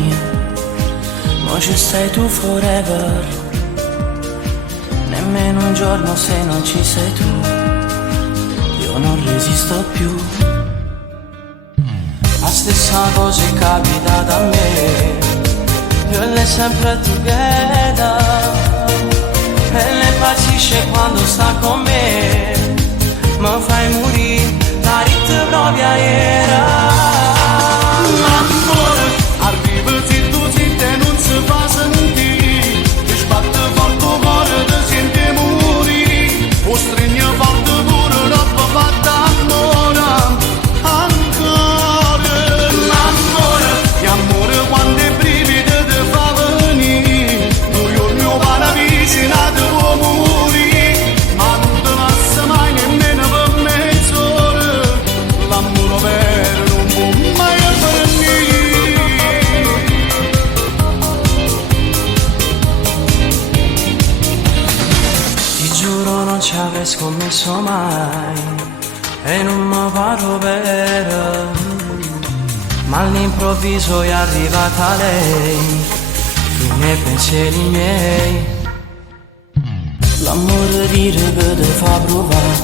anni, ma ci stai tu forever. Nemmeno un giorno se non ci sei tu, io non resisto più. La stessa cosa è capitata a me, io e lei sempre together. E lei impazzisce quando sta con me, mi fai morire, la rit propria era. L'amore arriva zitto zitto e non si fa sentire, ti sbatte forte cuore, ti sente morire, o stringe forte pure roba fatta amore, ancora. L'amore, e amore quando è brividi ti fa venire, tu io il mio paradiso ti può morire, ma non ti passa mai nemmeno per mezz'ora, l'amore vero non può mai avvenire. Ti giuro non ci avrei scommesso mai, e non mi paro per, ma all'improvviso è arrivata lei, i miei pensieri miei. L'amore dire che ti fa provare,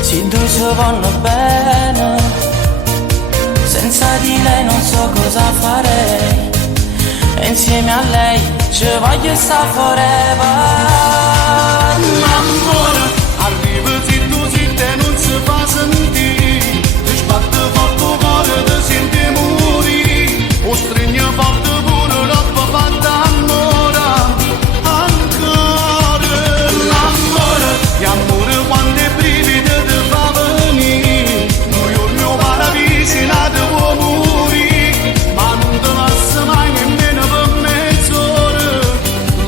se due si vanno bene, senza di lei non so cosa farei, e insieme a lei ci voglio stare forever. L'amore arriva zitto zitto e non si fa sentire, ti sbatte forte cuore, ti sente morire, o stringe forte pure roba fatta amore, ancora. L'amore, e amore quando è brividi ti fa venire, noi il mio paradiso ti può morire, ma non ti passa mai nemmeno per mezz'ora,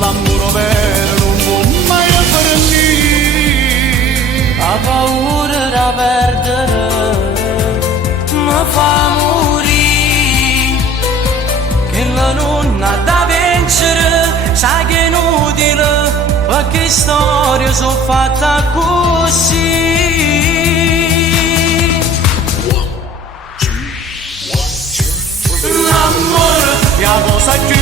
l'amore vero non può mai avvenire. La paura da perdere mi fa morire, che la luna da vincere sai che è inutile, perché storie sono fatte così. L'amore è la cosa più